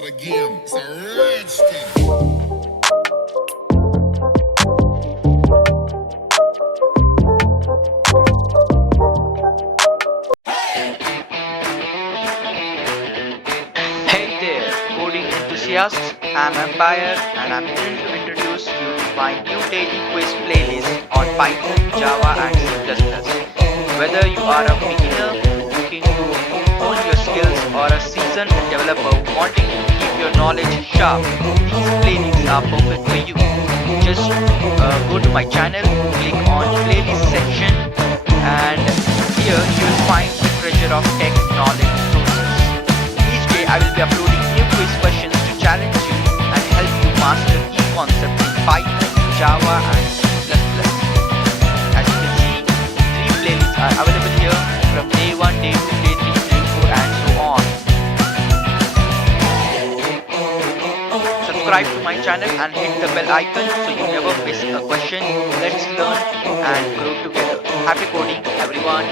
not a game, it's a rich thing. Hey there, coding enthusiasts. I'm Ampire and I'm here to introduce you to my new daily quiz playlist on Python, Java and C++. Whether you are a beginner looking to hone your skills or a seasoned developer wanting to keep your knowledge sharp, these playlists are perfect for you. Just go to my channel, click on playlist section and here you will find a treasure of tech knowledge sources. Each day I will be uploading new quiz questions to challenge you and help you master key concepts in Python, Java and C++. As you can see, 3 playlists are available here from day 1, day 2, day 3, day 4 and so on. Subscribe to my channel and hit the bell icon so you never miss a question. Let's learn and grow together. Happy coding everyone.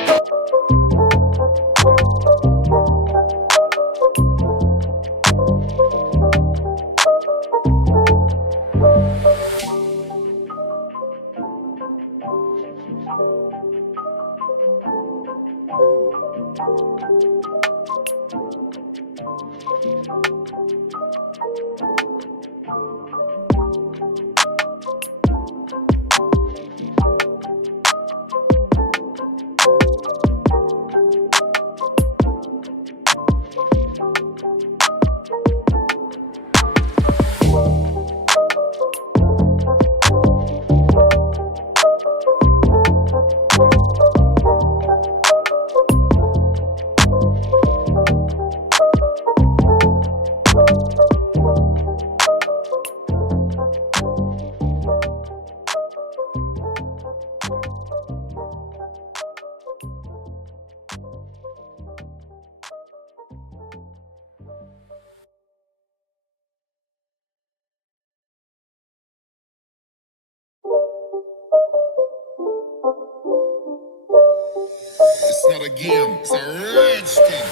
It's not a game, it's a rich thing.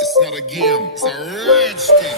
It's not a game, it's a rich thing.